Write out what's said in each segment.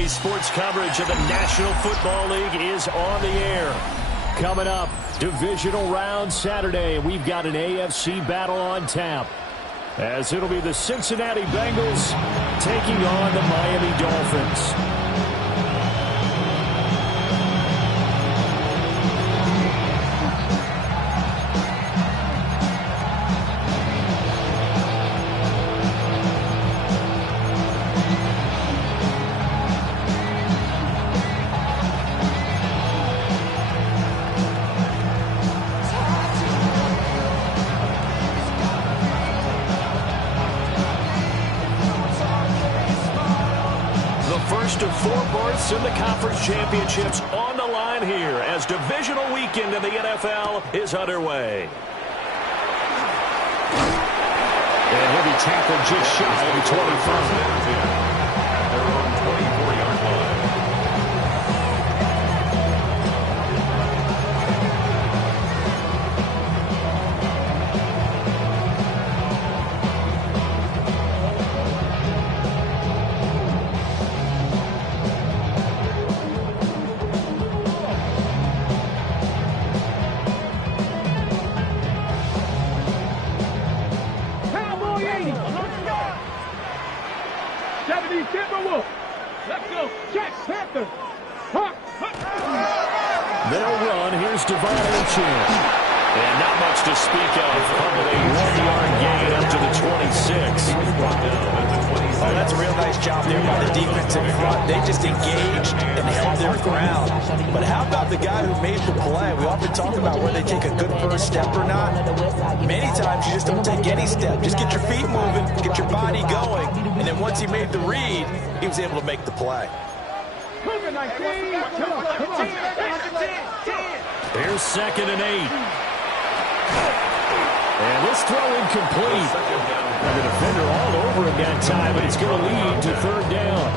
Today's sports coverage of the National Football League is on the air. Coming up, divisional round Saturday. We've got an AFC battle on tap, as it'll be the Cincinnati Bengals taking on the Miami Dolphins. First of 4 berths in the conference championships on the line here as divisional weekend in the NFL is underway. And he'll be tackled just shy of the 25. They're on 24-yard line. They'll run. Here's Devon Achane. And not much to speak of. Probably a 1-yard gain up to the 26. Oh, that's a real nice job there by the defense in front. They just engaged and held their ground. But how about the guy who made the play? We often talk about whether they take a good first step or not. Many times you just don't take any step. Just get your feet moving, get your body going. And then once he made the read, he was able to make the play. Here's 2nd and 8. And this throw incomplete. And the defender all over him that time, but it's going to lead to 3rd down.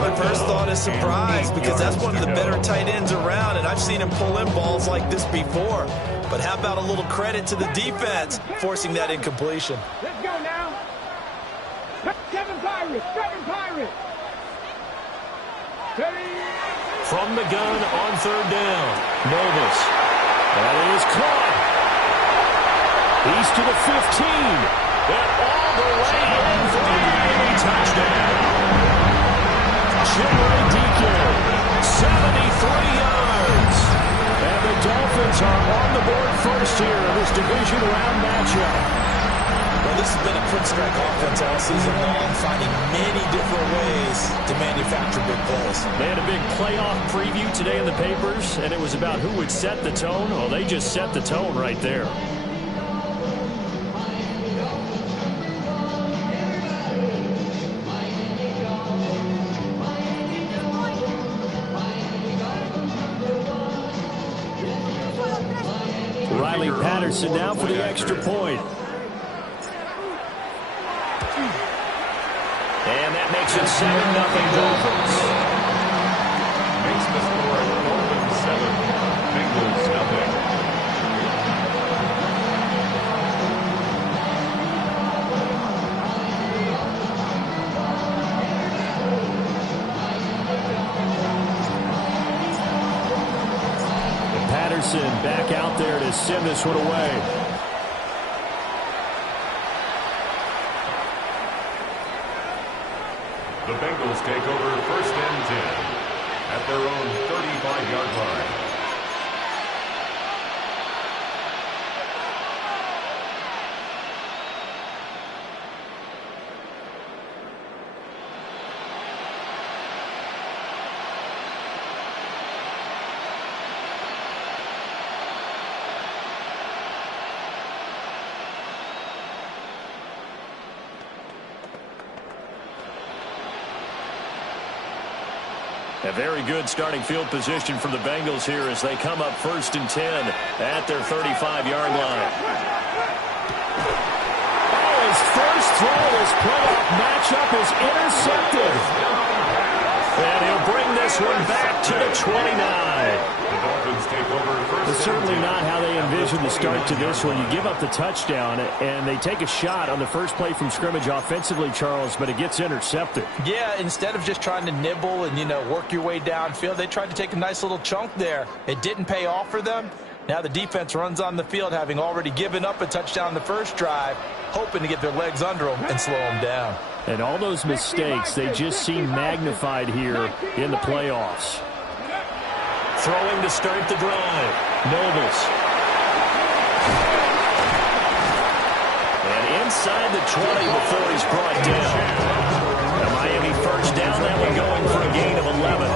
My first thought is surprise, because that's one of the better tight ends around, and I've seen him pull in balls like this before. But how about a little credit to the defense forcing that incompletion? Let's go now. Kevin Pirates. From the gun on 3rd down. Novus. That is caught. He's to the 15. And all the way in for the Miami touchdown. Chimere Dike, 73 yards. And the Dolphins are on the board first here in this division round matchup. Well, this has been a quick strike offense all season long, finding many different ways to manufacture big plays. They had a big playoff preview today in the papers, and it was about who would set the tone. Well, they just set the tone right there. Riley Patterson now for the extra point. And that makes it 7-0 Dolphins. Makes the score Dolphins 7, Bengals 0. And Patterson back out there to send this one away. The Bengals take over 1st and 10 at their own 35-yard line. A very good starting field position for the Bengals here as they come up 1st and 10 at their 35-yard line. Oh, his first throw, his playoff matchup is intercepted. And he'll bring this one back to the 29. The Dolphins take over 1st The certainly not how they envisioned the start to this one. You give up the touchdown, and they take a shot on the first play from scrimmage offensively, Charles, but it gets intercepted. Yeah, instead of just trying to nibble and, work your way downfield, they tried to take a nice little chunk there. It didn't pay off for them. Now the defense runs on the field, having already given up a touchdown the first drive, hoping to get their legs under them and slow them down. And all those mistakes, they just seem magnified here in the playoffs. Throwing to start the drive, Nobles. And inside the 20 before he's brought down. The Miami first down, that one going for a gain of 11.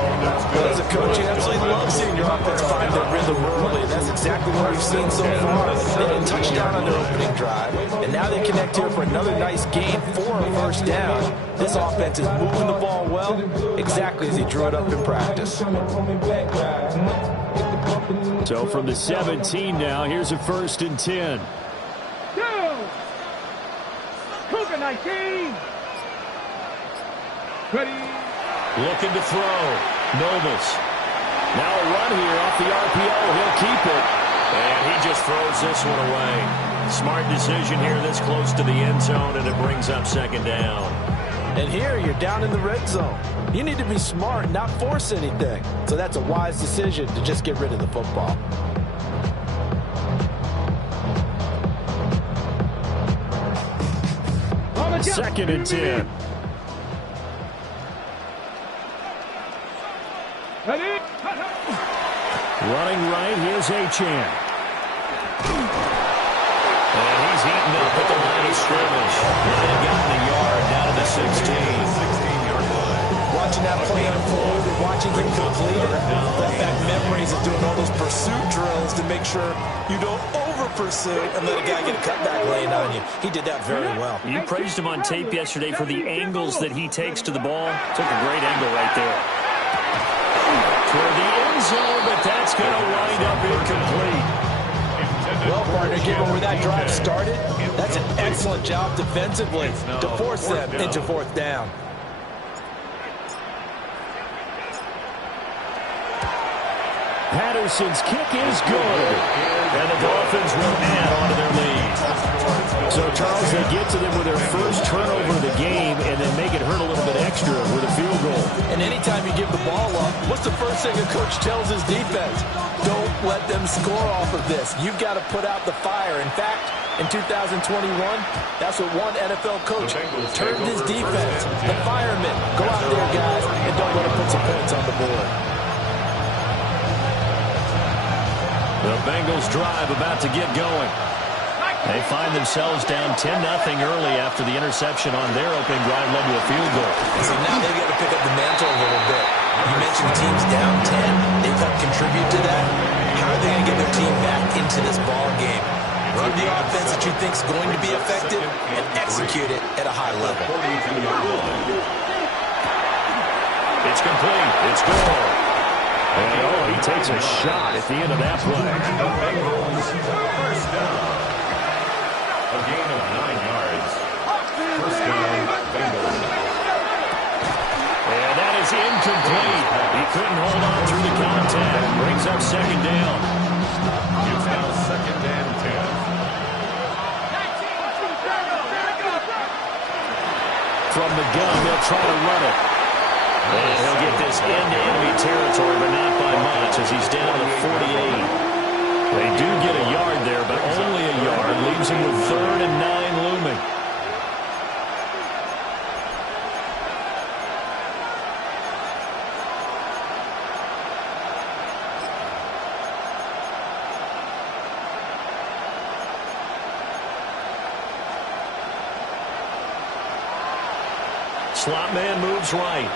Well, as a coach, you absolutely love seeing your offense find their rhythm early. That's exactly what we've seen so far. They had a touchdown on their opening drive, and now they connect here for another nice gain for a first down. This offense is moving the ball well, exactly as he drew it up in practice. So from the 17 now, here's a 1st and 10. Cougar 19. Ready. Looking to throw. Nobles. Now a run here off the RPO. He'll keep it. And he just throws this one away. Smart decision here this close to the end zone, and it brings up 2nd down. And here you're down in the red zone. You need to be smart, not force anything. So that's a wise decision to just get rid of the football. Second and 10. Ready. Running right, here's Achane. And he's heating up at the line of scrimmage. And got the yard down to the 16. 16-yard line. Watching that play unfold and watching him complete it, brought back memories of doing all those pursuit drills to make sure you don't over-pursue and let a guy get a cutback laying on you. He did that very well. You praised him on tape yesterday for the angles that he takes to the ball. Took a great angle right there. For the end zone, but that's going to wind up incomplete. Well, partner, given where that drive started, that's an excellent job defensively to force them into 4th down. Patterson's kick is good. And the Dolphins will add on to their lead. So, Charles, they get to them with their first turnover of the game and then make it hurt a little bit extra with a field goal. And anytime you give the ball up, what's the first thing a coach tells his defense? Don't let them score off of this. You've got to put out the fire. In fact, in 2021, that's what one NFL coach turned his defense. The firemen. Go out there, guys, and don't let them put some points on the board. The Bengals drive about to get going. They find themselves down 10-0 early after the interception on their opening drive led to a field goal. So now they've got to pick up the mantle a little bit. You mentioned the team's down 10. They've helped contribute to that. How are they going to get their team back into this ball game? Run the offense that you think is going to be effective and execute it at a high level. It's complete. It's good. And, he takes a shot at the end of that play. First down. A gain of 9 yards. First down, Bengals. And that is incomplete. He couldn't hold on through the contact. Brings up 2nd down. It's now 2nd and 10. From the gun, they'll try to run it. And he'll get this into enemy territory, but not by much as he's down to 48. They do get a yard there, but only a yard. Leaves him with 3rd and 9 looming. Slot man moves right.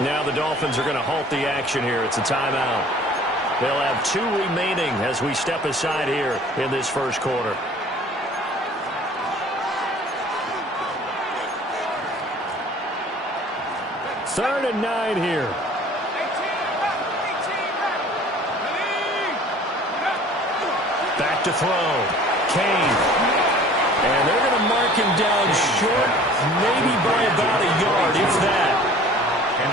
Now the Dolphins are going to halt the action here. It's a timeout. They'll have 2 remaining as we step aside here in this first quarter. Third and 9 here. Back to throw. Kane. And they're going to mark him down short, maybe by about a yard, if that.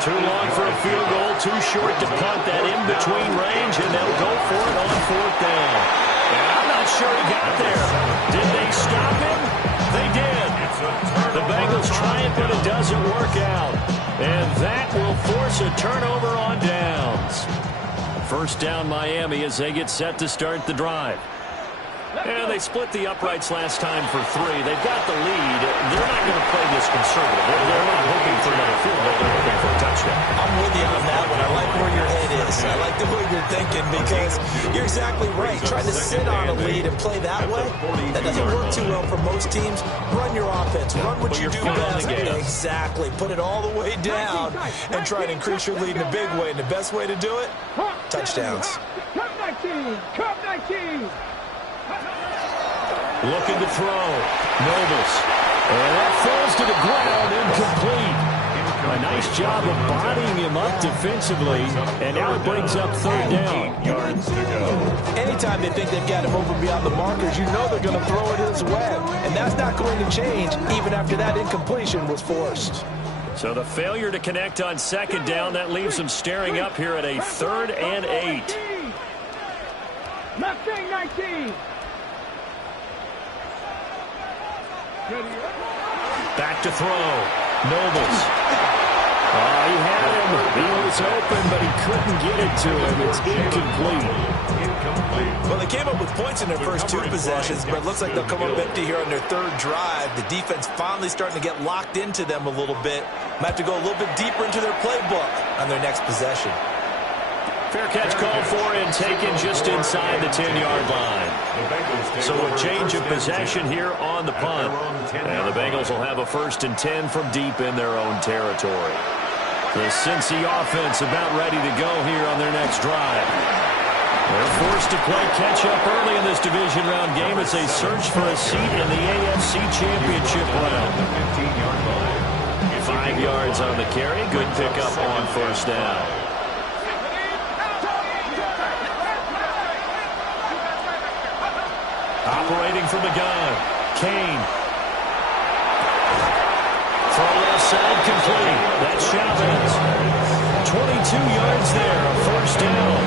Too long for a field goal, too short to punt that in-between range, and they'll go for it on 4th down. And I'm not sure he got there. Did they stop him? They did. The Bengals try it, but it doesn't work out. And that will force a turnover on downs. 1st down Miami as they get set to start the drive. And they split the uprights last time for 3. They've got the lead. They're not going to play this conservative. They're not hoping for another field goal. They're hoping for a touchdown. I'm with you on that one. I like where your head is. I like the way you're thinking because you're exactly right. Trying to sit on a lead and play that way, that doesn't work too well for most teams. Run your offense. Run what you do best. Exactly. Put it all the way down and try to increase your lead in a big way. And the best way to do it, touchdowns. Cup 19! Cup 19! Looking to throw. Nobles. And that falls to the ground, incomplete. A nice job of bodying him up defensively, and now it brings up 3rd down. Yards to go. Anytime they think they've got him over beyond the markers, you know they're going to throw it his way. And that's not going to change even after that incompletion was forced. So the failure to connect on 2nd down, that leaves them staring up here at a 3rd and 8. Mustang 19! Back to throw. Nobles. Oh, he had him. He was open, but he couldn't get it to him. It's incomplete. Well, they came up with points in their first 2 possessions, but it looks like they'll come up empty here on their 3rd drive. The defense finally starting to get locked into them a little bit. Might have to go a little bit deeper into their playbook on their next possession. Fair catch called for and taken just inside the 10-yard line. So a change of possession here on the punt. And the Bengals will have a 1st and 10 from deep in their own territory. The Cincy offense about ready to go here on their next drive. They're forced to play catch-up early in this division round game as they search for a seat in the AFC Championship round. 5 yards on the carry. Good pickup on 1st down. Operating from the gun. Kane. Throw left side complete. That's Chavez. 22 yards there. A 1st down.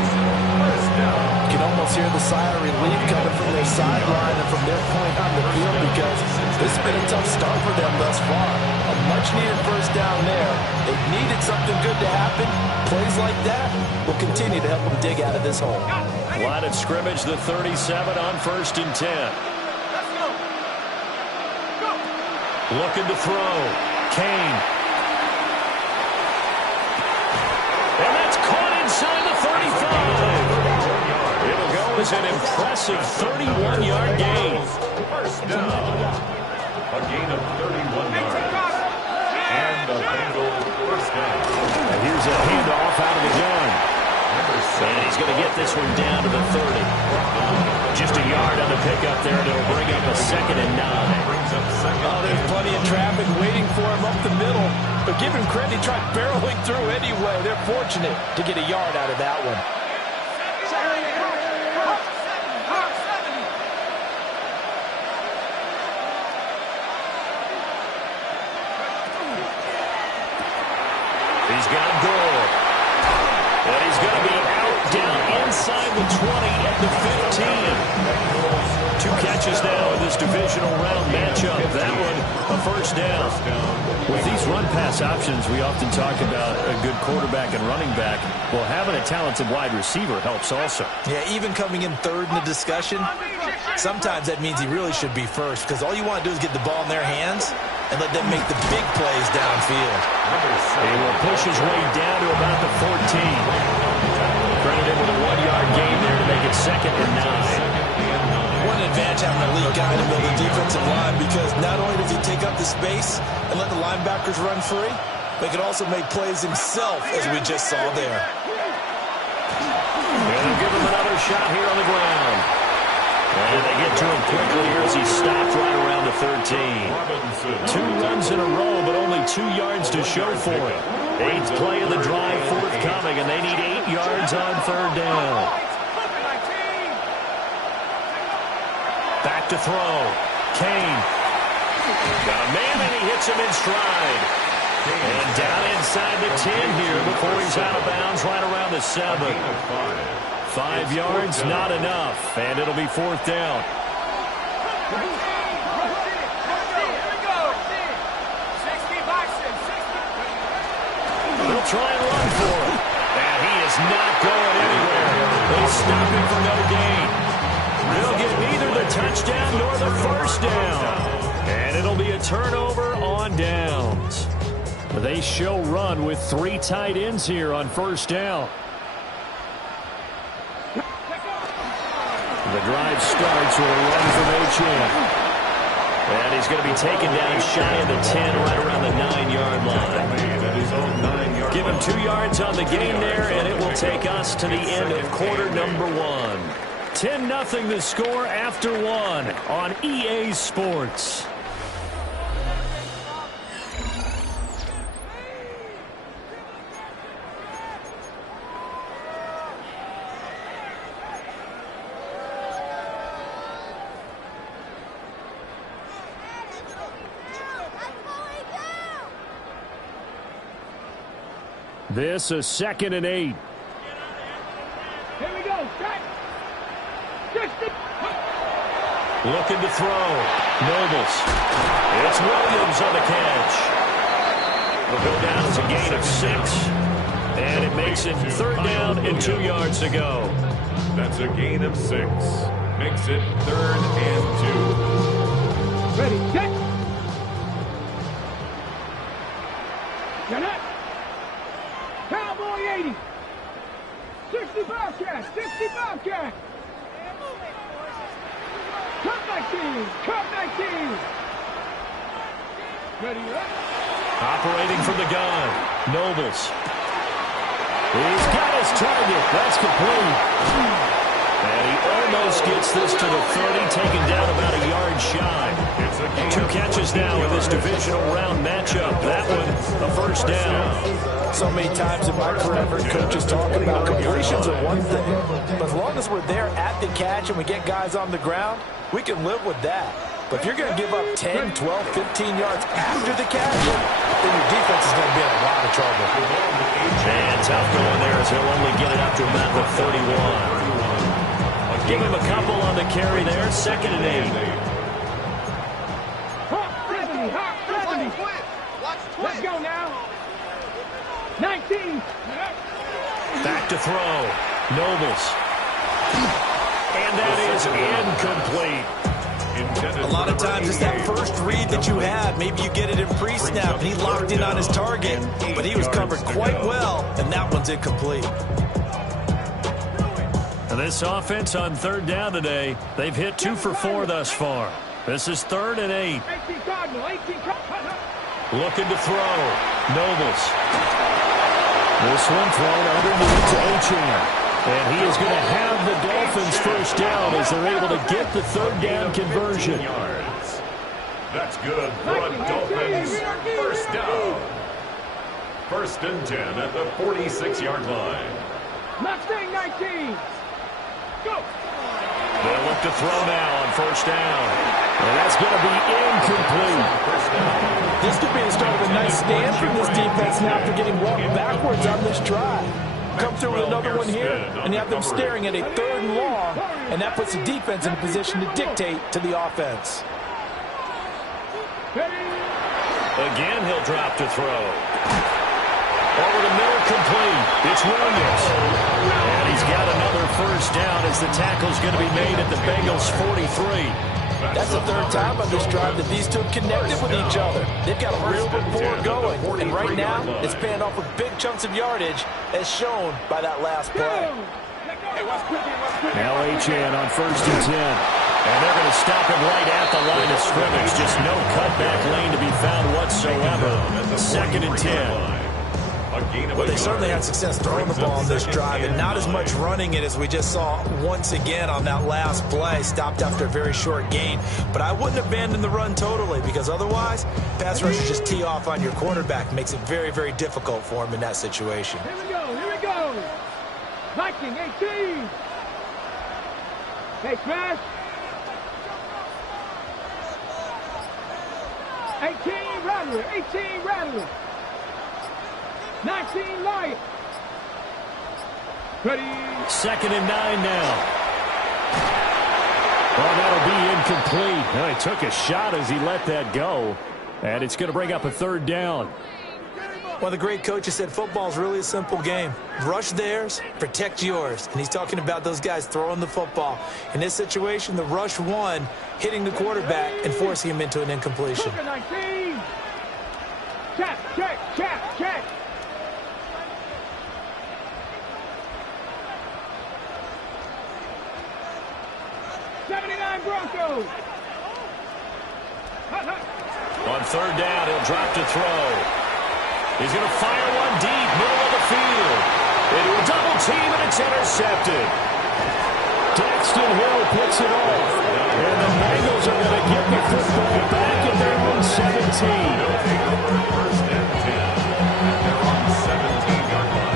You can almost hear the sigh of relief coming from their sideline and from their point on the field because this has been a tough start for them thus far. A much-needed 1st down there. They needed something good to happen. Plays like that will continue to help them dig out of this hole. Line of scrimmage, the 37 on 1st and 10. Looking to throw. Kane. And that's caught inside the 35. It'll go as an impressive 31-yard gain. 1st down. A gain of 31 yards. And the Bengals 1st down. And here's a handoff out of the gun. And he's going to get this one down to the 30. Just a yard on the pickup there, and it'll bring up a 2nd and 9. Oh, there's plenty of traffic waiting for him up the middle. But give him credit, he tried barreling through anyway. They're fortunate to get a yard out of that one. He's got Gore. And he's going to be out down inside the 20 at the 15. 2 catches now in this divisional round matchup. That one, a 1st down. With these run-pass options, we often talk about a good quarterback and running back. Well, having a talented wide receiver helps also. Yeah, even coming in 3rd in the discussion, sometimes that means he really should be 1st because all you want to do is get the ball in their hands and let them make the big plays downfield. He will push his way down to about the 14. Credited with a 1-yard gain there to make it 2nd and 9. What an advantage having a lead guy in the middle of the defensive line because not only does he take up the space and let the linebackers run free, but he can also make plays himself, as we just saw there. And they'll give him another shot here on the ground. And they get to him quickly here as he stopped right around the 13. 2 runs in a row, but only 2 yards to show for it. 8th play of the drive forthcoming, and they need 8 yards on 3rd down. Back to throw. Kane. Got a man, and he hits him in stride. And down inside the 10 here before he's out of bounds right around the 7. 5 yards, not enough, and it'll be 4th down. They'll try and run for it. And he is not going anywhere. They stop him for no gain. They'll get neither the touchdown nor the first down. And it'll be a turnover on downs. They show run with 3 tight ends here on 1st down. The drive starts with a run from Achane. And he's going to be taken down shy of the 10, right around the 9-yard line. Give him 2 yards on the gain there, and it will take us to the end of quarter number 1. 10-0 the score after 1 on EA Sports. This is 2nd and 8. Here we go. Strike. 60. Looking to throw. Nobles. It's Williams on the catch. Will go down as a gain of 6. And it makes it 3rd down and 2 yards to go. That's a gain of 6. Makes it 3rd and 2. Ready. Set. You're not. Cowboy 80. 60 Bobcat. 60 Bobcat. Cut 19. Cut 19. Ready up. Operating from the gun. Nobles. He's got his target. That's complete. And he almost gets this to the 30, taken down about a yard shy. 2 catches now in this divisional round matchup. That one, a 1st down. So many times in my career, I've heard coaches talk about completions are one thing, but as long as we're there at the catch and we get guys on the ground, we can live with that. But if you're going to give up 10, 12, 15 yards after the catch, then your defense is going to be in a lot of trouble. And tough going there as he'll only get it up to about the 31. Give him a couple on the carry there. 2nd and 8. Hawk 70. Hawk 70. Let's go now. 19. Back to throw. Nobles. And that is incomplete. A lot of times it's that first read that you have. Maybe you get it in pre-snap, and he locked in on his target, but he was covered quite well, and that one's incomplete. And this offense on 3rd down today, they've hit 2 for 4 thus far. This is 3rd and 8. 18 Cardinal. 18 Cardinal. Looking to throw. Nobles. This one thrown underneath to Achane. And he is going to have the Dolphins 1st down as they're able to get the 3rd down conversion. That's good for a Dolphins 1st down. 1st and 10 at the 46-yard line. Mustang 19. Go. They'll look to throw now on 1st down. And that's going to be incomplete. This could be the start of a nice stand from this defense now after getting walked backwards on this drive. Come through with another one here, and you have them staring at a 3rd and long, and that puts the defense in a position to dictate to the offense. Again, he'll drop to throw. Over the middle, complete. It's Williams. And he's got another 1st down as the tackle's going to be made at the Bengals 43. That's the 3rd time on this drive that these two connected with each other. They've got a real rapport going, and right now it's paying off with big chunks of yardage as shown by that last play. Now Achane on 1st and 10. And they're going to stop him right at the line of scrimmage. Just no cutback lane to be found whatsoever. 2nd and 10. Well, they certainly had success throwing the ball on this drive and not as much running it as we just saw once again on that last play. Stopped after a very short gain. But I wouldn't abandon the run totally because otherwise, pass rushers just tee off on your quarterback. Makes it very, very difficult for him in that situation. Here we go. Here we go. Viking 18. Hey, smash. 18 Rattler. 18 Rattler. 19 Light. Ready. 2nd and 9 now. Well, that'll be incomplete. Well, he took a shot as he let that go. And it's going to bring up a 3rd down. Well, the great coach has said football is really a simple game. Rush theirs, protect yours. And he's talking about those guys throwing the football. In this situation, the rush won, hitting the quarterback and forcing him into an incompletion. 19. Check, check, check, check. Broncos. On 3rd down, he'll drop to throw. He's going to fire one deep, middle of the field. Into a double team, and it's intercepted. Daxton Hill picks it off. And the Bengals are going to get the football back at their own 17. 1st and 10. They're on 17-yard line.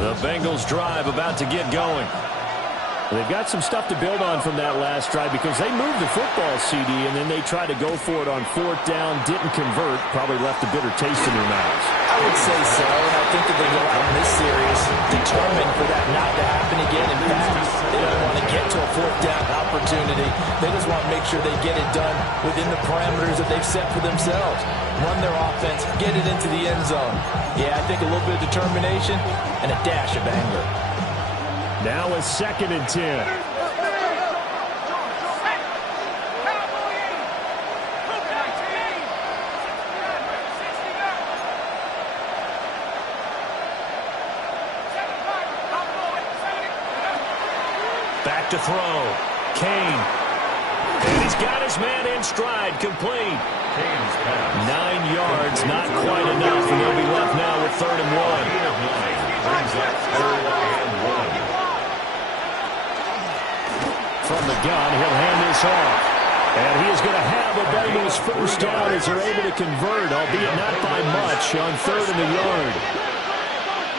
The Bengals drive about to get going. They've got some stuff to build on from that last drive because they moved the football, CD, and then they tried to go for it on 4th down, didn't convert, probably left a bitter taste in their mouths. I would say so, and I think that they go out in this series determined for that not to happen again. In fact, they don't want to get to a 4th down opportunity. They just want to make sure they get it done within the parameters that they've set for themselves. Run their offense, get it into the end zone. Yeah, I think a little bit of determination and a dash of anger. Now a 2nd and 10. Back to throw. Kane. And he's got his man in stride, complete. 9 yards, not quite enough, and they'll be left now with 3rd and 1. Brings up 3rd and 1. From the gun, he'll hand this off. And he is going to have a Bengals 1st down as they're able to convert, albeit not by much, on 3rd and the yard.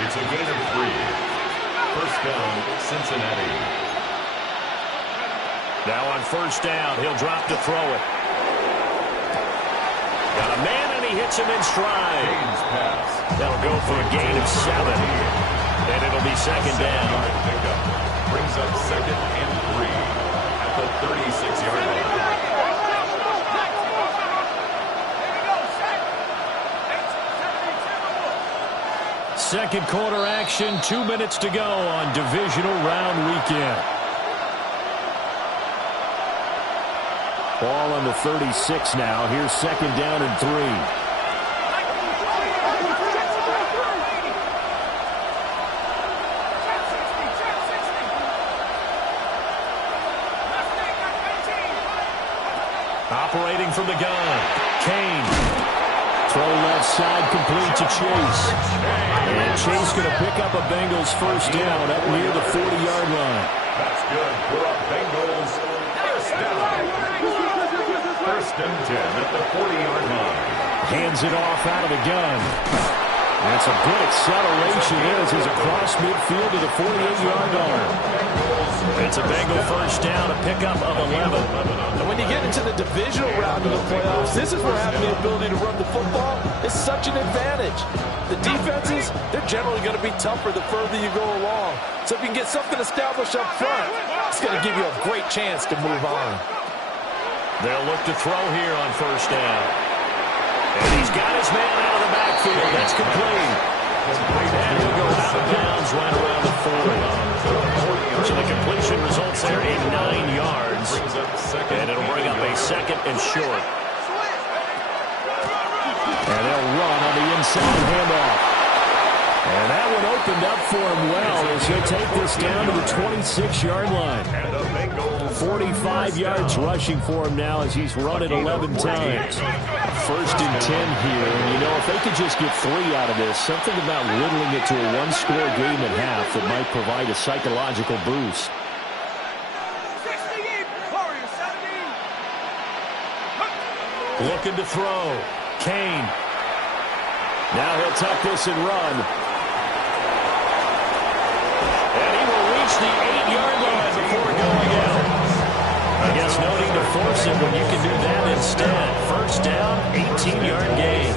It's a gain of 3. 1st down, Cincinnati. Now on 1st down, he'll drop to throw it. Got a man, and he hits him in stride. James pass. That'll go for a gain of 7. And it'll be 2nd down. Pickup. Brings up 2nd and 3 at the 36-yard line. Second quarter action, 2 minutes to go on divisional round weekend. Ball on the 36 now. Here's 2nd down and 3. Operating from the gun. Kane. Throw left side complete to Chase. And Chase going to pick up a Bengals 1st down up near the 40-yard line. That's good for a Bengals 1st down. 1st and 10 at the 40-yard line. Hands it off out of the gun. That's a good acceleration as he's across midfield to the 48-yard line. It's a Bengal 1st down, a pickup of 11. And when you get into the divisional round of the playoffs, this is where having the ability to run the football is such an advantage. The defenses, they're generally going to be tougher the further you go along. So if you can get something established up front, it's going to give you a great chance to move on. They'll look to throw here on 1st down. And he's got his man out of the backfield. That's complete. And he'll go out of bounds right around the 40. So the completion results there in 9 yards. And it'll bring up a 2nd and short. And they'll run on the inside handoff. And that one opened up for him well as he'll take this down to the 26-yard line. 45 yards rushing for him now as he's run it 11 times. 1st and 10 here. And, you know, if they could just get 3 out of this, something about whittling it to a 1-score game at half that might provide a psychological boost. Looking to throw. Kane. Now he'll tuck this and run. And he will reach the 8-yard line before going out. I guess no need to force it when you can do that instead. First down, 18-yard gain.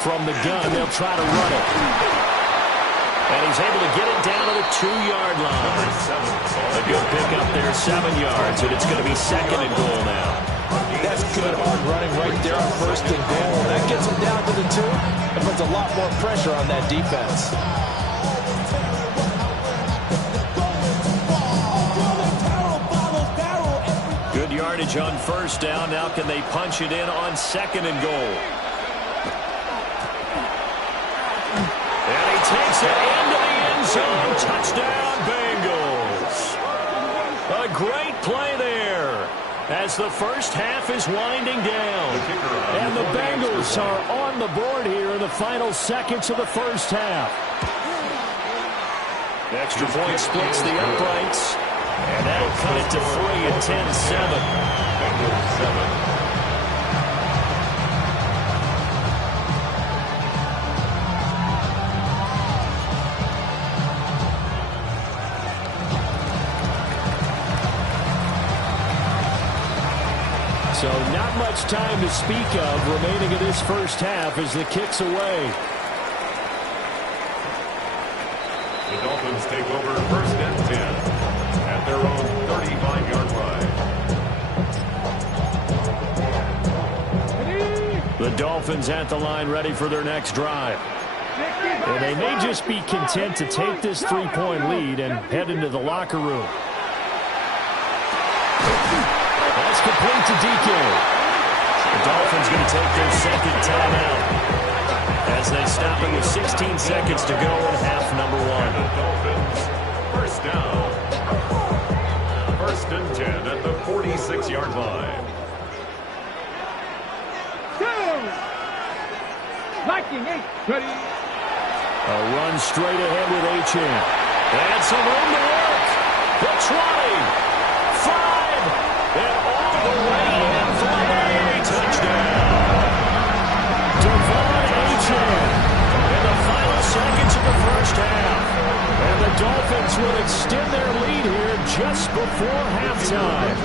From the gun, they'll try to run it. And he's able to get it down to the 2-yard line. A good pickup there, 7 yards, and it's going to be 2nd and goal now. That's good hard running right there on 1st and goal. That gets him down to the 2 and puts a lot more pressure on that defense. Good yardage on 1st down. Now can they punch it in on 2nd and goal? And he takes it into the end zone. Touchdown, Bengals. A great play there as the first half is winding down. And the Bengals are on the board here in the final seconds of the first half. Extra point splits the uprights. And that'll cut it to 3 at 10-7. Bengals 7. So not much time to speak of remaining in this first half as the kick's away. The Dolphins take over 1st and 10 at their own 35-yard line. The Dolphins at the line ready for their next drive. And they may just be content to take this 3-point lead and head into the locker room. That's complete to DK. The Dolphins going to take their 2nd timeout as they stop it with 16 seconds to go in half number 1. The Dolphins, 1st down. 1st and 10 at the 46-yard line. Liking 8. Ready. A run straight ahead with Achane. And some room to work. The 20. 5. And all the way in for a Miami touchdown. Devon Achane in the final seconds of the first half. And the Dolphins will extend their lead here just before halftime.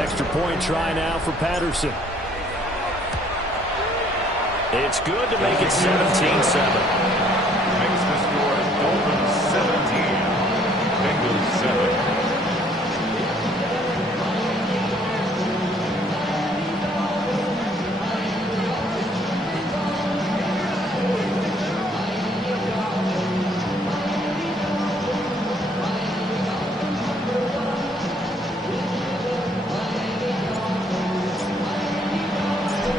Extra point try now for Patterson. It's good to make it 17-7. Makes the score Dolphins 17, Bengals 7.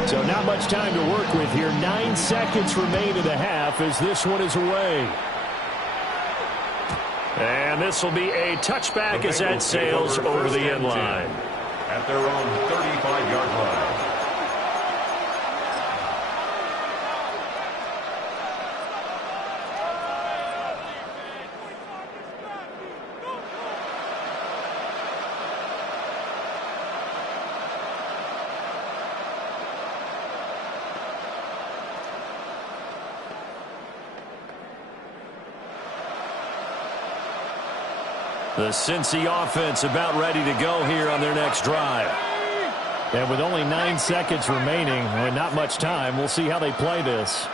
So not much time to work with here. 9 seconds remain in the half as this one is away. And this will be a touchback as that sails over the end line. At their own 35-yard line. The Cincy offense about ready to go here on their next drive. And with only 9 seconds remaining and not much time, we'll see how they play this.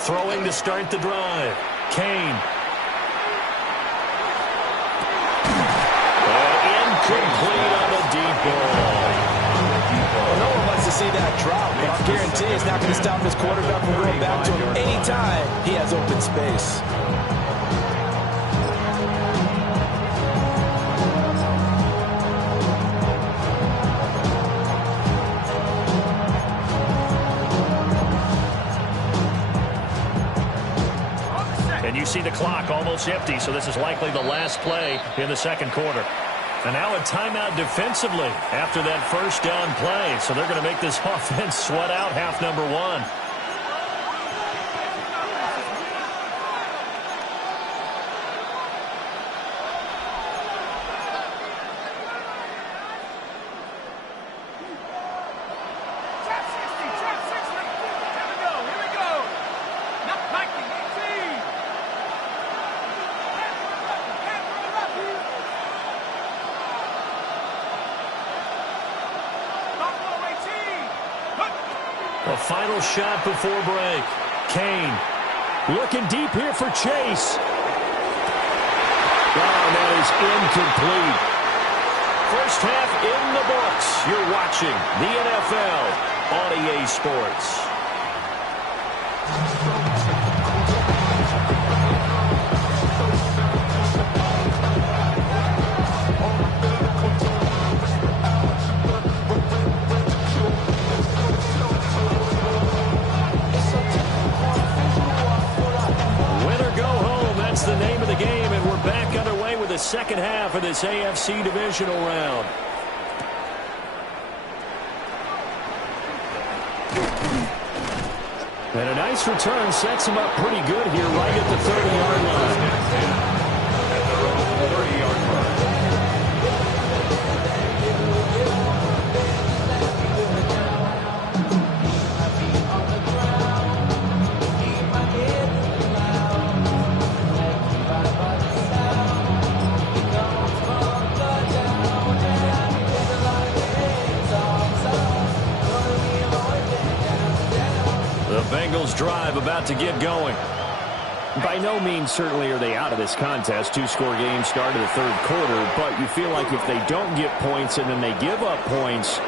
Throwing to start the drive. Kane. Incomplete on the deep ball. No one wants to see that drop, but I guarantee it's not going to stop his quarterback from going back to him anytime he has open space. And you see the clock almost empty, so this is likely the last play in the second quarter. And now a timeout defensively after that first down play. So they're going to make this offense sweat out half number 1. final shot before break. Kane looking deep here for Chase. Oh, that is incomplete. First half in the books. You're watching the NFL on EA Sports. The name of the game, and we're back underway with the second half of this AFC divisional round. And a nice return sets him up pretty good here right at the 30-yard line. At their own 30-yard line. Bengals drive about to get going. By no means certainly are they out of this contest. Two-score game start of the third quarter, but you feel like if they don't get points and then they give up points,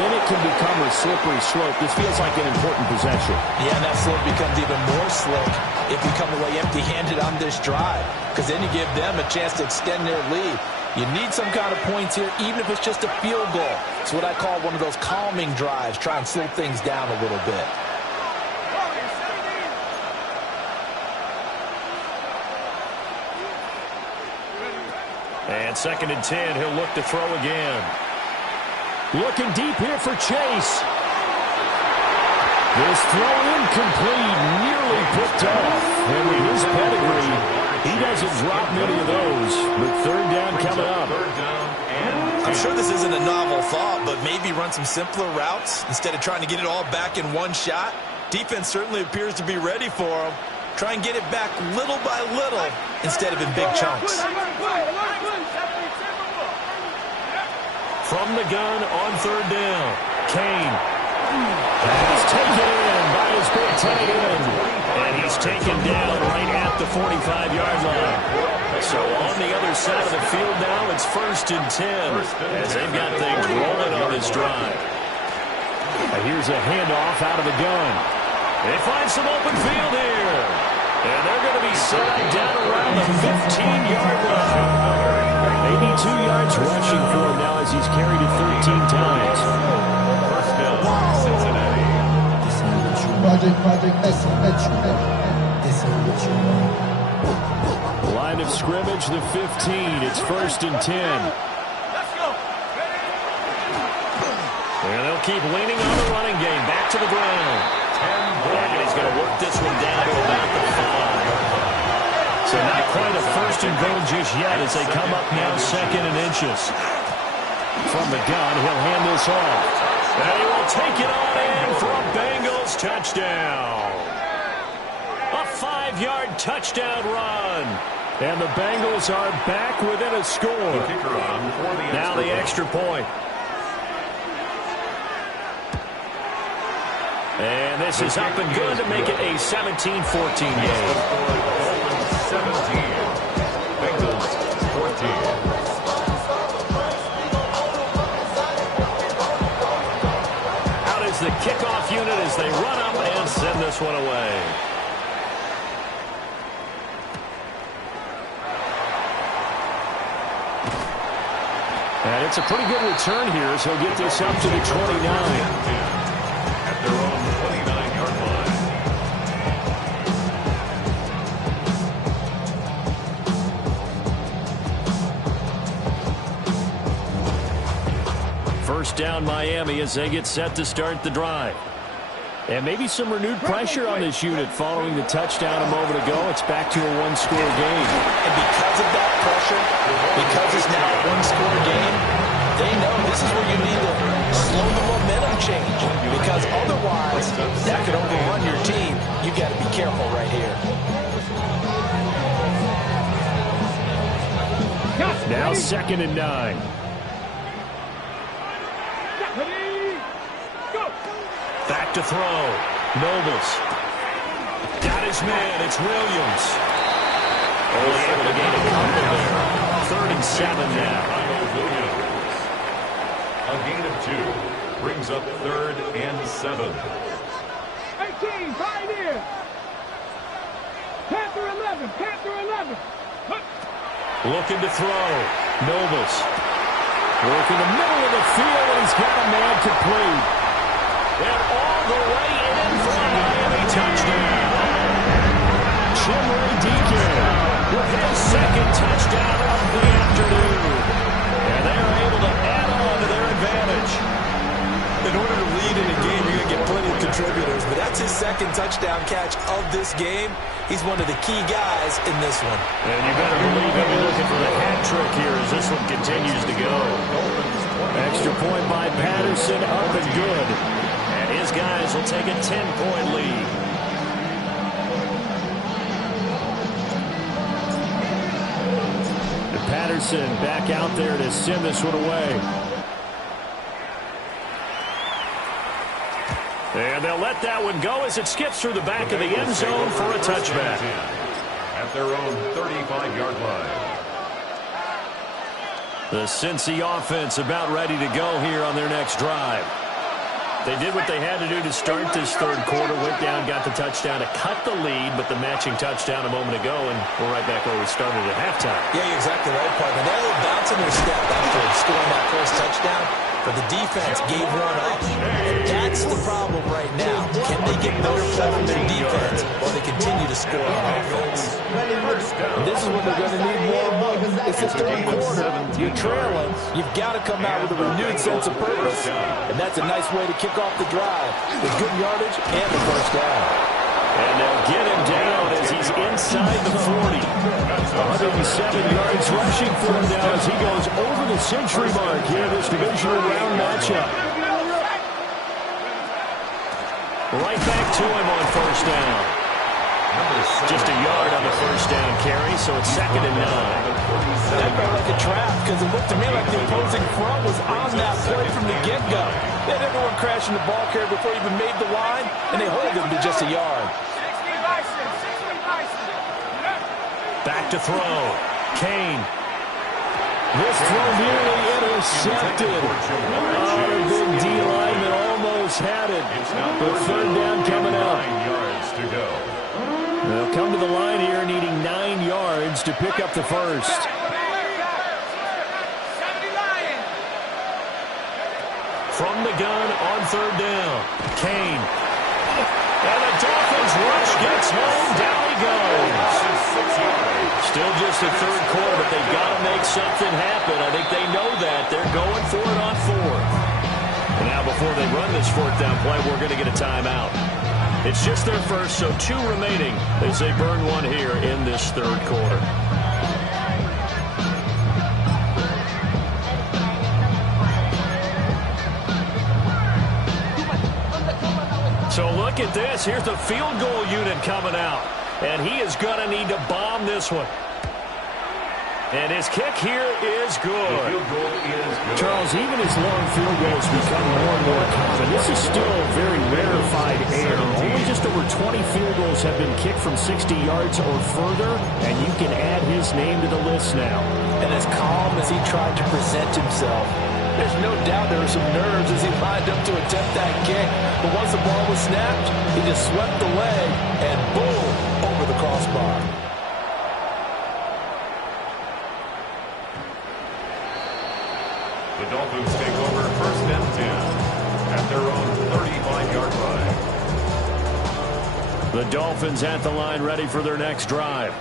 then it can become a slippery slope. This feels like an important possession. Yeah, and that slope becomes even more slick if you come away empty-handed on this drive, because then you give them a chance to extend their lead. You need some kind of points here, even if it's just a field goal. It's what I call one of those calming drives. Try and slow things down a little bit. And 2nd and 10, he'll look to throw again. Looking deep here for Chase. This throw incomplete, nearly picked off. And with his pedigree, he doesn't drop many of those. But third down coming up. I'm sure this isn't a novel thought, but maybe run some simpler routes instead of trying to get it all back in one shot. Defense certainly appears to be ready for him. Try and get it back little by little instead of in big chunks. From the gun on third down, Kane has taken in by his big tight end. And he's taken down right at the 45-yard line. So on the other side of the field now, it's 1st and 10 as they've got things rolling on this drive. And here's a handoff out of the gun. They find some open field here. And they're going to be set down around the 15-yard line. 82 yards rushing for him now as he's carried it 13 times. First down, Cincinnati. Line of scrimmage, the 15. It's 1st and 10. And they'll keep leaning on the running game. Back to the ground. And he's going to work this one down to about the 5. So not quite a 1st and goal just yet as they come up now 2nd and inches. From the gun, he'll hand this off. And he will take it on in for a Bengals touchdown. A 5-yard touchdown run. And the Bengals are back within a score. Now the extra point. And this is up and good to make it a 17-14 game. 17. Bengals 14. The kickoff unit as they run up and send this one away. And it's a pretty good return here as he'll get this up to the 29. At their own 29-yard line. First down Miami as they get set to start the drive. And maybe some renewed pressure on this unit following the touchdown a moment ago. It's back to a one-score game. And because of that pressure, because it's now a one-score game, they know this is where you need to slow the momentum change. Because otherwise, that could overrun your team. You've got to be careful right here. Now 2nd and 9. Back Back to throw. Nobles. Got his man. It's Williams. Only able to gain a couple there. 3rd and 7 now. A gain of 2 brings up 3rd and 7. 18, Pioneer. Panther 11, Panther 11. Looking to throw. Nobles. Working the middle of the field, and he's got a man complete. And all the way in for a Miami touchdown. Chimere Dike with his 2nd touchdown of the afternoon. And they're able to add on to their advantage. In order to lead in a game, you're going to get plenty of contributors, but that's his 2nd touchdown catch of this game. He's one of the key guys in this one. And you better believe he'll be looking for the hat trick here as this one continues to go. Extra point by Patterson, up and good. And his guys will take a 10-point lead. And Patterson back out there to send this one away. And they'll let that one go as it skips through the back of the end zone for a touchback. At their own 35-yard line. The Cincy offense about ready to go here on their next drive. They did what they had to do to start this 3rd quarter. Went down, got the touchdown to cut the lead, but the matching touchdown a moment ago, and we're right back where we started at halftime. Yeah, you're exactly right, partner. They're a little bounce in their step after scoring that first touchdown. But the defense gave one up, and that's the problem right now. Can they get better play from their defense while they continue to score on offense? And this is when they're going to need more. It's the 3rd quarter. You're trailing. You've got to come out with a renewed sense of purpose, and that's a nice way to kick off the drive with good yardage and the first down. And they'll get him down as he's inside the 40. 107 yards rushing for him now as he goes over the century mark here in this divisional round matchup. Right back to him on first down. Just a yard on the first down carry, so it's 2nd and 9. That felt like a trap because it looked to me like the opposing front was on that play from the get-go. They had everyone crashing the ball carrier before he even made the line, and they hold him to just a yard. Back to throw. Kane. This throw nearly intercepted. Oh, big D lineman almost had it. But 3rd down coming up. 9 yards to go. They'll come to the line here needing 9 yards to pick up the first. From the gun on 3rd down. Kane. And the Dolphins rush gets home. Down he goes. Still just the 3rd quarter, but they've got to make something happen. I think they know that. They're going for it on 4th. And now before they run this 4th down play, we're going to get a timeout. It's just their first, so 2 remaining as they burn one here in this 3rd quarter. So look at this. Here's the field goal unit coming out. And he is going to need to bomb this one. And his kick here is good. The field goal is good. Charles, even as long field goals become more and more common, this is still very rarefied air. Only just over 20 field goals have been kicked from 60 yards or further, and you can add his name to the list now. And as calm as he tried to present himself, there's no doubt there were some nerves as he lined up to attempt that kick. But once the ball was snapped, he just swept the leg and boom, over the crossbar. The Dolphins take over 1st and 10 at their own 35-yard line. The Dolphins at the line ready for their next drive.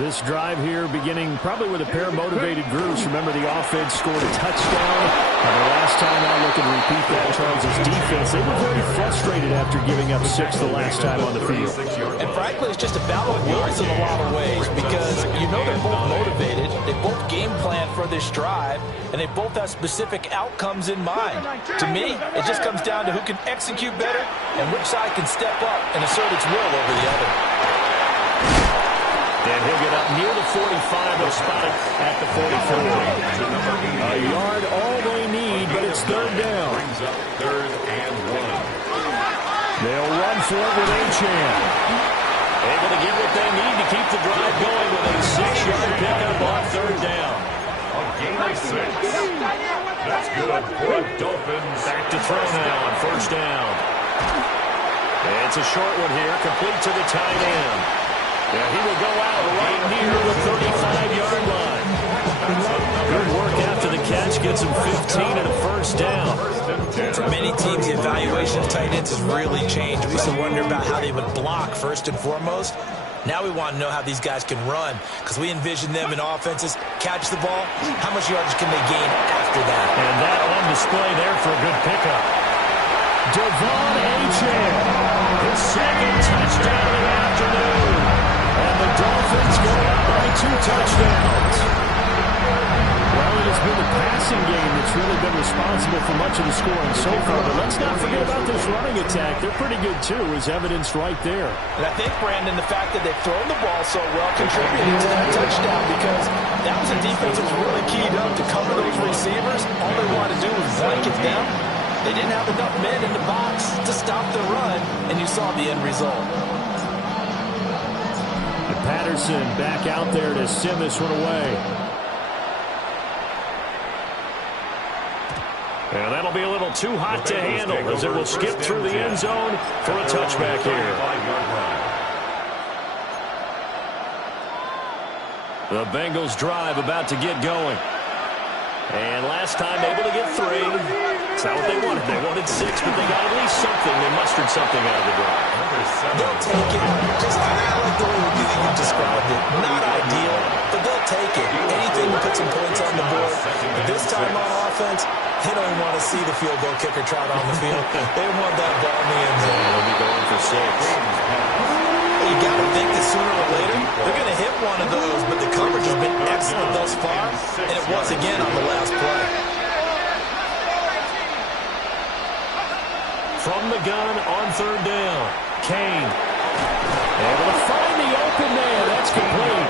This drive here beginning probably with a pair of motivated groups. Remember, the offense scored a touchdown. And the last time I look and repeat that, Charles' defense, they were very frustrated after giving up 6 the last time on the field. And frankly, it's just a battle of wills in a lot of ways because you know they're both motivated. They both game plan for this drive, and they both have specific outcomes in mind. To me, it just comes down to who can execute better and which side can step up and assert its will over the other. And he'll get up near the 45, but spotted at the 44. A yard all they need, but it's 3rd down. Brings up 3rd and 1. for it with Achane. Able to get what they need to keep the drive going with a 6-yard pickup on third down. A gain of 6. That's good for Dolphins. Back to throw now on first down. It's a short one here, complete to the tight end. Yeah, he will go out right near the 35-yard line. Good work after the catch, gets him 15 and a first down. For many teams, the evaluation of tight ends has really changed. We used to wonder about how they would block first and foremost. Now we want to know how these guys can run, because we envision them in offenses catch the ball. How much yardage can they gain after that? And that on display there for a good pickup. Devon Achane, his second touchdown of the afternoon. And the Dolphins go out by 2 touchdowns. Well, it has been the passing game that's really been responsible for much of the scoring so far. But let's not forget about this running attack. They're pretty good, too, as evidenced right there. And I think, Brandon, the fact that they've thrown the ball so well contributed to that touchdown, because that was a defense that was really keyed up to cover those receivers. All they wanted to do was blanket them. They didn't have enough men in the box to stop the run, and you saw the end result. Patterson back out there to send this one away. And that'll be a little too hot to handle as it will skip through the end zone for a touchback here. The Bengals drive about to get going. And last time able to get 3. It's not what they wanted. They wanted 6, but they got at least something. They mustered something out of the drive. They'll take it. Just like the way you described it. Not ideal, but they'll take it. Anything to put some points on the board. But this time on offense, they don't want to see the field goal kicker trot on the field. They want that ball in the end zone. They'll be going for 6. You got to think that sooner or later, they're going to hit one of those, but the coverage has been excellent thus far, and it was again on the last play. From the gun on third down, Kane able to find the open man. That's complete.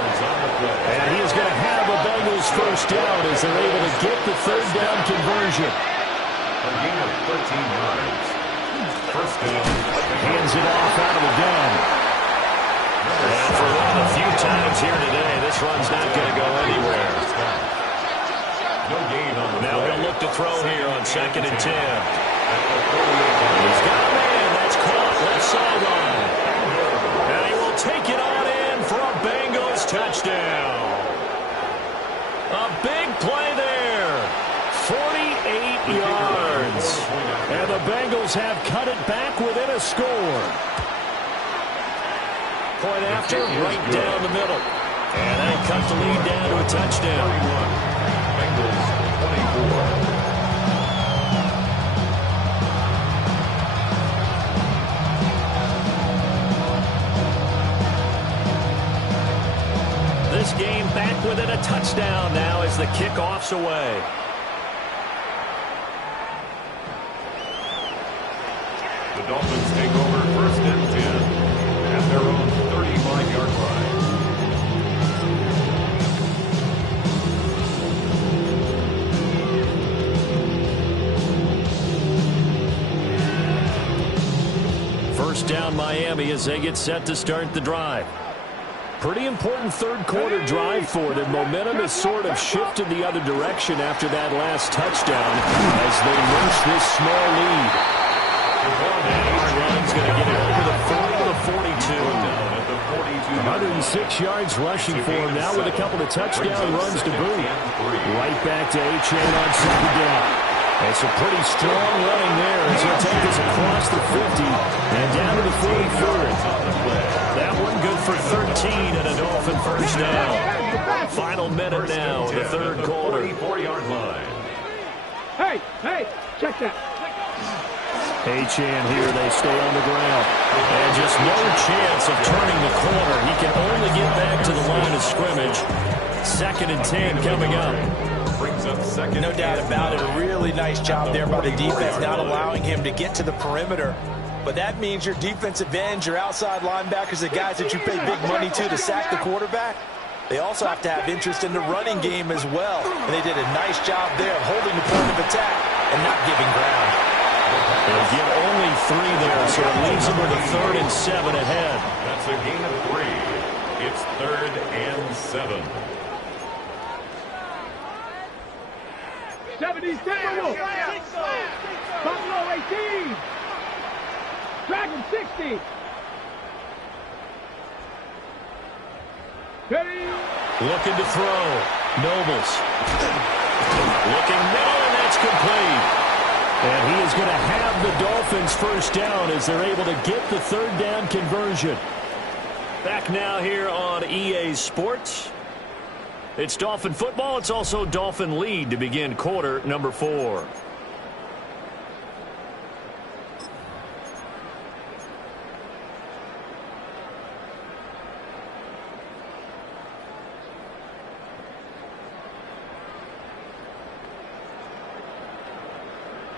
And he is going to have a Bengals first down as they're able to get the third down conversion. A gain of 13 yards. First down. Hands it off out of the gun. And for one of the few times here today, this run's not going to go anywhere. No gain on the Now play. he'll look to throw here on 2nd and 10. He's got a man. That's caught left sideline. And he will take it on in for a Bengals touchdown. A big play there. 48 yards. And the Bengals have cut it back within a score. Point after, right down the middle. And that'll cut the lead down to a touchdown. Bengals 24. This game back within a touchdown now as the kickoff's away. The Dolphins take over 1st and 10 at their own 35-yard line. First down Miami as they get set to start the drive. Pretty important third quarter drive for them. Momentum has sort of shifted the other direction after that last touchdown as they nurse this small lead. Run's going to get it over the 40 to the 42. 106 yards rushing for him now with a couple of touchdown runs to boot. Right back to Achane on 2nd down. It's a pretty strong running there as he'll take this across the 50 and down to the 43rd. That one good for 13 and a Dolphin first down. Final minute now in the third quarter. 44-yard line. Hey, check that. Achane here, they stay on the ground. And just no chance of turning the corner. He can only get back to the line of scrimmage. 2nd and 10 coming up. Brings up 2nd. No doubt about it. A really nice job there by the defense, not allowing him to get to the perimeter. But that means your defensive ends, your outside linebackers, the guys that you pay big money to sack the quarterback, they also have to have interest in the running game as well. And they did a nice job there of holding the point of attack and not giving ground. They'll give only 3 there, so it leaves them with a 3rd and 7 ahead. That's a gain of 3. It's 3rd and 7. 77. Buffalo 18. Dragon 60. Looking to throw. Nobles. Looking middle, and that's complete. And he is going to have the Dolphins first down as they're able to get the 3rd down conversion. Back now here on EA Sports. It's Dolphin football. It's also Dolphin lead to begin quarter number 4.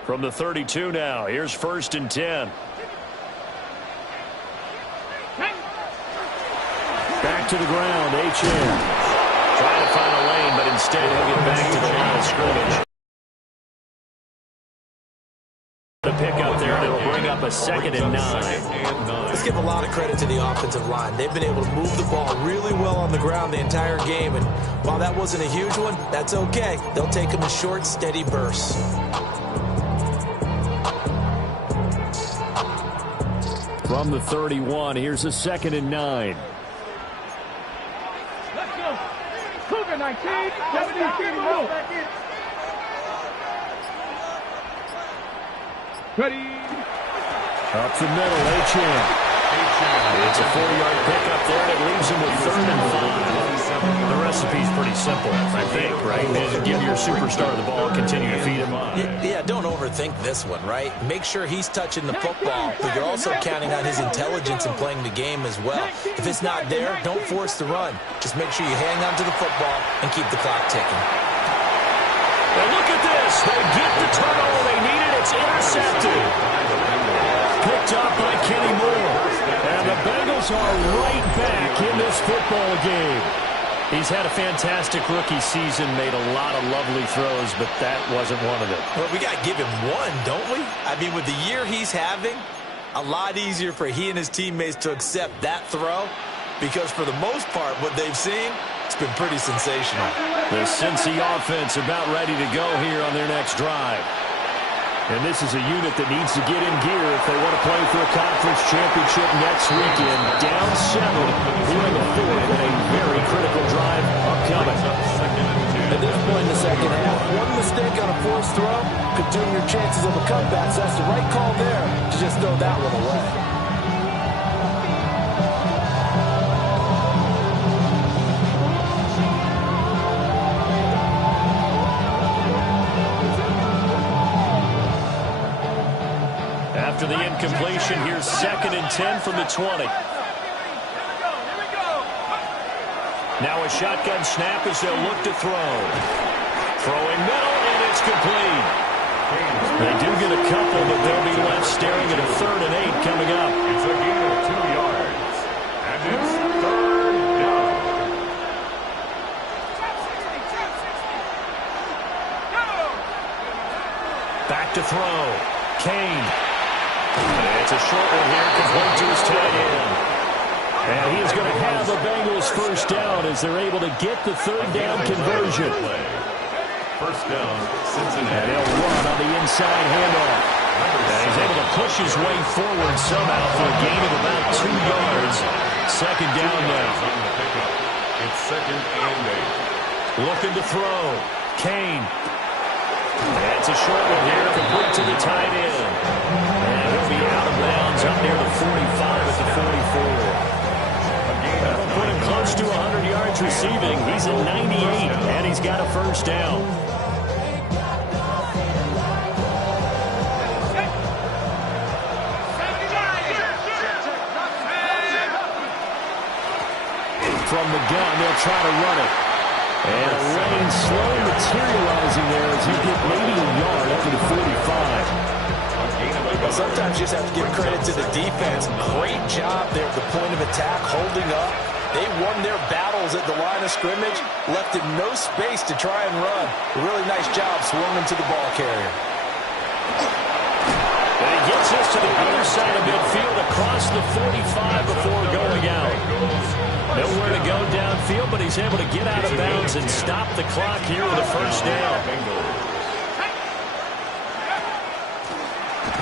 From the 32 now, here's 1st and 10. Back to the ground, H.N. Trying to find a lane, but instead he'll get back to the line of scrimmage. The pick up there, and it'll bring up a 2nd and 9. Let's give a lot of credit to the offensive line. They've been able to move the ball really well on the ground the entire game, and while that wasn't a huge one, that's okay. They'll take them in short, steady bursts. From the 31, here's a 2nd and 9. Let's go. Cougar 19. 17. Ready. Up the middle, H.N. It's a 4-yard pickup there, and it leaves him with 3rd and 5. The recipe's pretty simple, I think, right? Give your superstar the ball, continue to feed him. Yeah, don't overthink this one, right? Make sure he's touching the football, but you're also counting on his intelligence in playing the game as well. If it's not there, don't force the run. Just make sure you hang on to the football and keep the clock ticking. And look at this. They get the turnover they needed. It's intercepted. Picked up by Kenny Moore. And the Bengals are right back in this football game. He's had a fantastic rookie season, made a lot of lovely throws, but that wasn't one of them. Well, we got to give him one, don't we? I mean, with the year he's having, a lot easier for he and his teammates to accept that throw, because for the most part, what they've seen, it's been pretty sensational. The Cincy offense about ready to go here on their next drive. And this is a unit that needs to get in gear if they want to play for a conference championship next weekend. Down 7 here in the 4th, and a very critical drive upcoming. At this point in the second half, one mistake on a forced throw could doom your chances of a comeback. So that's the right call there to just throw that one away. After the incompletion, here's 2nd and 10 from the 20. Now a shotgun snap as they'll look to throw. Throwing middle, and it's complete. They do get a couple, but they'll be left staring at a 3rd and 8 coming up. It's a gain of 2 yards. And it's 3rd down. Back to throw. Kane. It's a short one here, complete to his tight end. And he is going to have the Bengals first down as they're able to get the 3rd down conversion. First down, Cincinnati. And he'll run on the inside handoff. And he's able to push his way forward somehow for a gain of about 2 yards. 2nd down now. It's 2nd and 8. Looking to throw. Kane. That's a short one here, complete to the tight end. And he'll be out of bounds up near the 45 at the 44. That'll put him close to 100 yards receiving. He's at 98, and he's got a first down. From the gun, they'll try to run it. And a lane slow materializing there as he get maybe a yard up to the 45. Well, sometimes you just have to give credit to the defense. Great job there at the point of attack, holding up. They won their battles at the line of scrimmage, left it no space to try and run. A really nice job swinging to the ball carrier. And he gets this to the other side of midfield across the 45 before going out. Nowhere to go downfield, but he's able to get out of bounds and stop the clock here with a first down.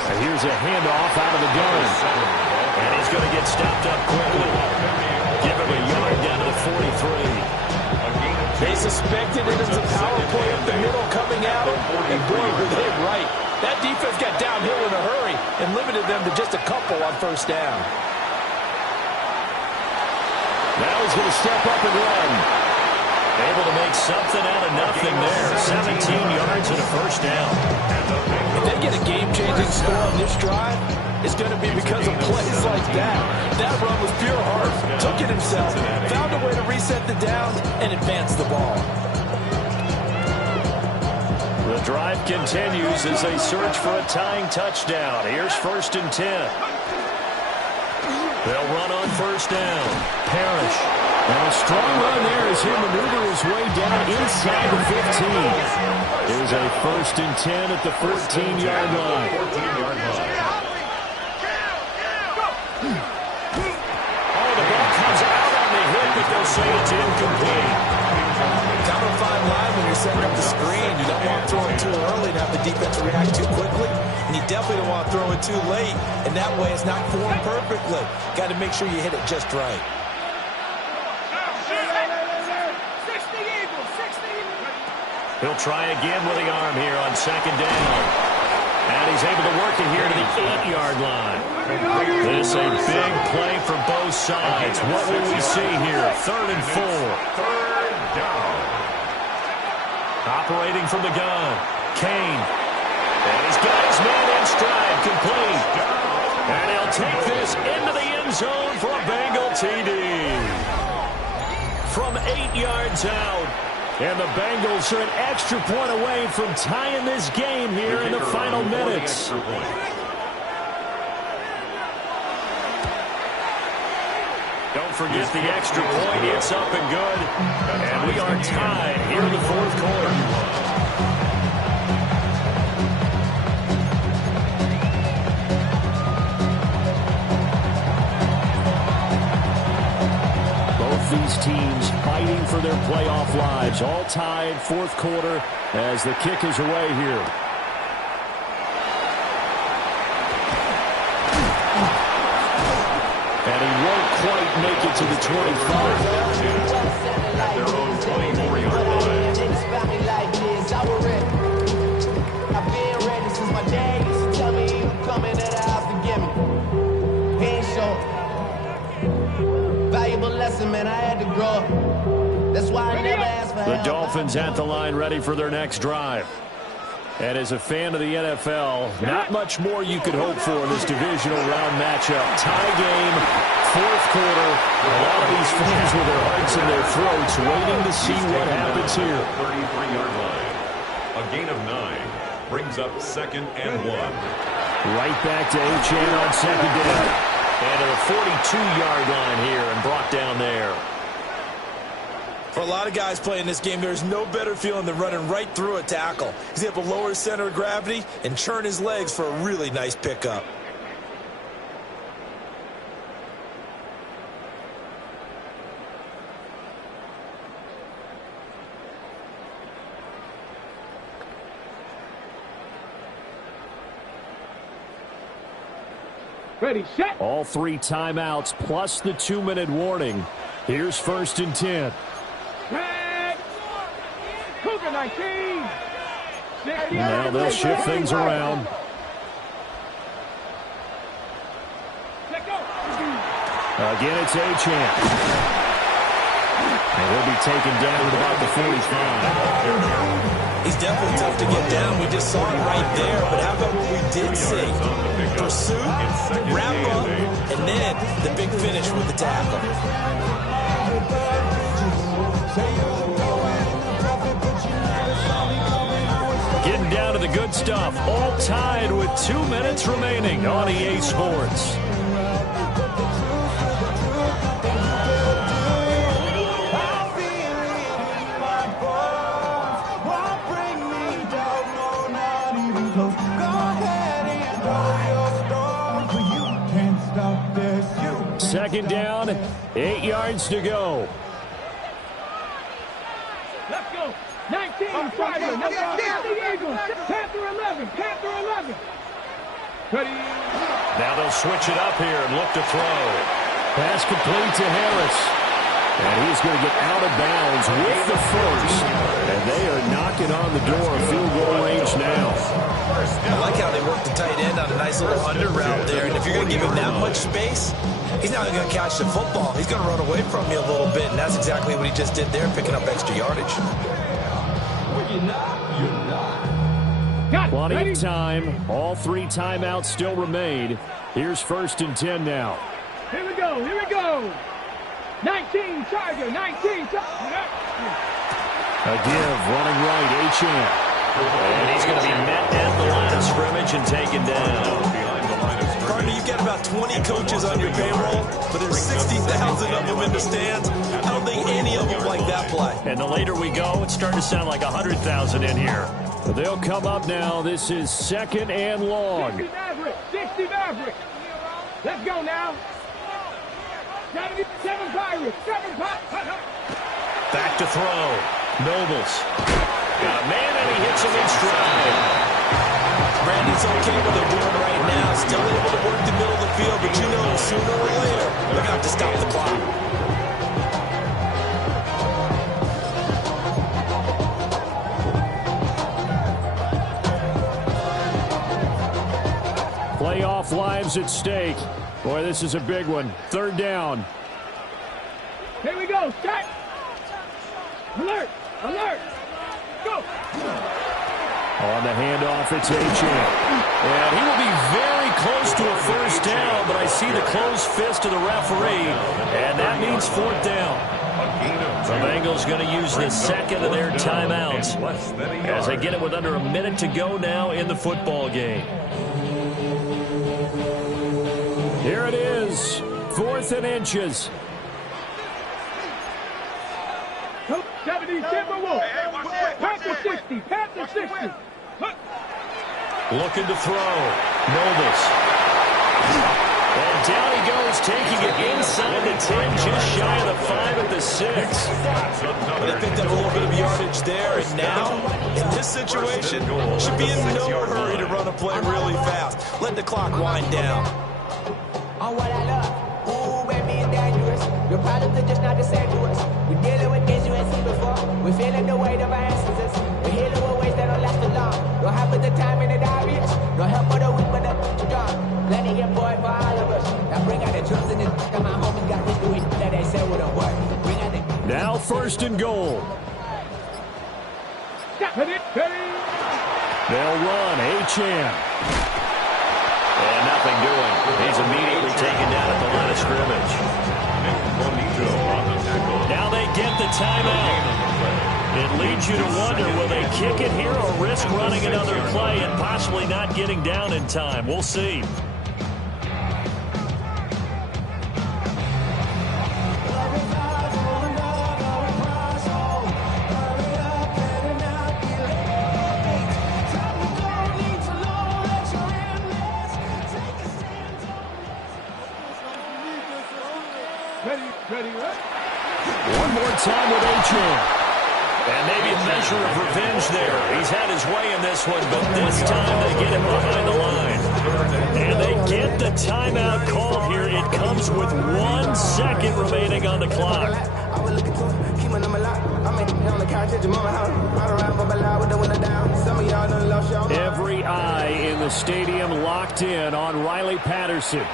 And here's a handoff out of the gun. And he's going to get stopped up quickly. Give him a yard down to the 43. They suspected it as a power play up the middle coming out, and boy, were they right. That defense got downhill in a hurry and limited them to just a couple on first down. Now he's going to step up and run. Able to make something out of nothing there. 17 yards and a first down. If they get a game-changing score on this drive, it's going to be because of plays like that. That run was pure heart. Took it himself, found a way to reset the downs, and advance the ball. The drive continues as they search for a tying touchdown. Here's 1st and 10. They'll run on first down. Parrish. And a strong run there as he maneuvers his way down inside the 15. There's a 1st and 10 at the 14-yard line. Oh, the ball comes out on the hit, but they'll say it's incomplete. Kind of a fine line when you're setting up the screen. You don't want to throw it too early and have the defense react too quickly. And you definitely don't want to throw it too late. And that way it's not formed perfectly. Got to make sure you hit it just right. He'll try again with the arm here on 2nd down. And he's able to work it here to the 8-yard line. This a big play for both sides. What will we see here? 3rd and 4. Third down. Operating from the gun. Kane. And he's got his man in stride. Complete. And he'll take this into the end zone for a Bengal TD. From 8 yards out. And the Bengals are an extra point away from tying this game here in the final minutes. Don't forget the extra point. It's up and good. And we are tied here in the 4th quarter. These teams fighting for their playoff lives. All tied, 4th quarter as the kick is away here. And he won't quite make it to the 25. At their own 24-yard line. I've been ready since my dad used to tell me he was coming to the house to get me. He ain't show. Valuable lesson, man. I had to grow up. That's why I never asked for help. The Dolphins at the line ready for their next drive. And as a fan of the NFL, not much more you could hope for in this divisional round matchup. Tie game, 4th quarter. A lot of these fans with their hearts in their throats waiting to see what happens here. 33-yard line. A gain of 9 brings up 2nd and 1. Right back to Achane on 2nd down. And to the 42-yard line here and brought down there. For a lot of guys playing this game, there's no better feeling than running right through a tackle. He's able to lower his center of gravity and churn his legs for a really nice pickup. Ready, set. All 3 timeouts plus the 2-minute warning. Here's 1st and 10. Red. Cougar 19. Now they'll shift things around. Again, it's Achane. And he'll be taken down at about the 45. He's definitely tough to get down. We just saw it right there. But how about what we did see? Pursuit, wrap up, and then the big finish with the tackle. Getting down to the good stuff. All tied with 2 minutes remaining on EA Sports. Go ahead and Second down, 8 yards to go. Let's go. 19, Tiger. Number 50, Eagles. Panther 11. Panther 11. Ready. Now they'll switch it up here and look to throw. Pass complete to Harris. And he's going to get out of bounds with the first. And they are knocking on the door of field goal range now. I like how they work the tight end on a nice little under route there. And if you're going to give him that much space, he's not going to catch the football. He's going to run away from you a little bit. And that's exactly what he just did there, picking up extra yardage. Plenty of time. All 3 timeouts still remain. Here's 1st and 10 now. Here we go. Here we go. 19, Tiger. 19, Tiger. A give, running right, Achane. And he's going to be met at the line of scrimmage and taken down. Carter, you've got about 20 coaches on your payroll, but there's 60,000 of them in the stands. I don't think any of them like that play. And the later we go, it's starting to sound like 100,000 in here. They'll come up now. This is 2nd and long. 60 Maverick. 60 Maverick. Let's go now. 7 Pirates. 7 Pirates. Back to throw. Nobles. Got a man, and he hits him in stride. Brandon, it's okay what they're doing right now. Still able to work the middle of the field, but you know sooner or later they're going to have to stop the clock. Playoff lives at stake. Boy, this is a big one. 3rd down. Here we go. Set. Alert. Alert. Go. On the handoff, it's Achane. And he will be very close to a 1st down, but I see the closed fist of the referee, and that means 4th down. The Bengals going to use the 2nd of their timeouts as they get it with under a minute to go now in the football game. Here it is, 4th and inches. 70 Timberwolves. Panther 60. Panther 60. Looking to throw. Nobles. And down he goes, taking it inside the 10, just shy of the 5 at the 6. They picked up a little bit of yardage there, and now, in this situation, should be in no hurry to run a play really fast. Let the clock wind down. On what I love. Ooh, baby, it's dangerous. Your problems are just not the same to us. We're dealing with things you ain't seen before. We're feeling the weight of our ancestors. We're healing with ways that don't last too long. Don't have the time in the diaries. No help for the weak, but the strong. Plenty of boy for all of us. Now bring out the troops in this. And my homies got this doing that they say would have worked. Bring out the... Now 1st and goal. They'll run. Achane. And nothing doing. He's immediately taken down at the line of scrimmage. Now they get the timeout. It leads you to wonder, will they kick it here or risk running another play and possibly not getting down in time? We'll see. One more time with Achane. And maybe a measure of revenge there. He's had his way in this one, but this time they get him behind the line. And they get the timeout called here. It comes with 1 second remaining on the clock. Every eye in the stadium locked in on Riley Patterson.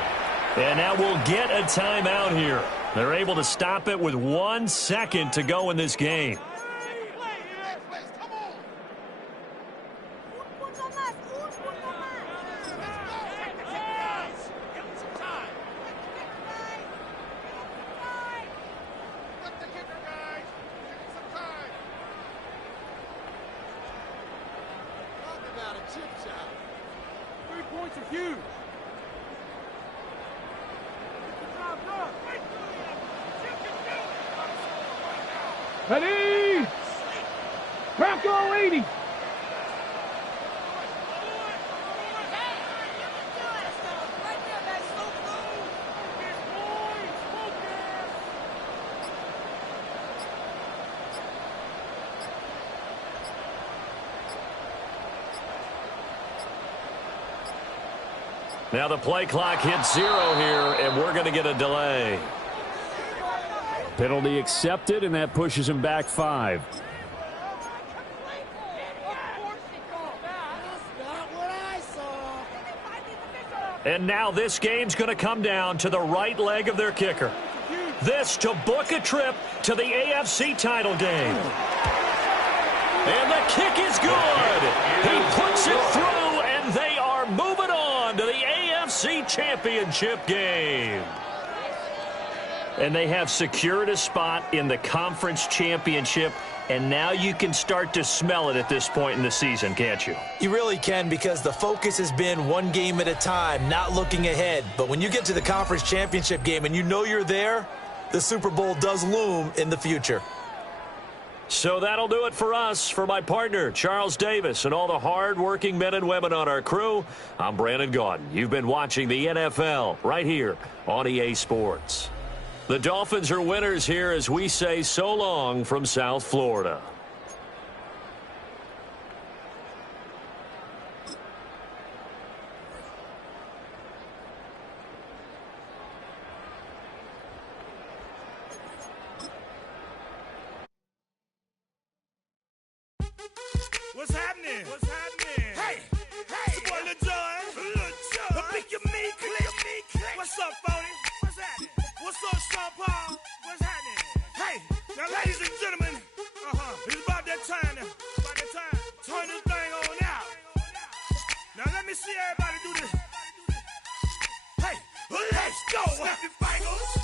And now we'll get a timeout here. They're able to stop it with 1 second to go in this game. Ready? Bronco 80. Now the play clock hits 0 here, and we're going to get a delay. Penalty accepted, and that pushes him back 5. And now this game's going to come down to the right leg of their kicker. This to book a trip to the AFC title game. And the kick is good. He puts it through, and they are moving on to the AFC Championship game. And they have secured a spot in the Conference Championship, and now you can start to smell it at this point in the season, can't you? You really can, because the focus has been one game at a time, not looking ahead. But when you get to the Conference Championship game and you know you're there, the Super Bowl does loom in the future. So that'll do it for us. For my partner, Charles Davis, and all the hard-working men and women on our crew, I'm Brandon Gaudin. You've been watching the NFL right here on EA Sports. The Dolphins are winners here as we say so long from South Florida. What's happening? What's happening? Hey, it's your boy Lil Jon. The Pick Your Me Click. What's up, Phony? What's happening? What's up, Sean Paul? What's happening? Hey, now, ladies and gentlemen, it's about that time now. About that time. Turn this thing on out. Now, let me see everybody do this. Hey, let's go. Happy Fingers.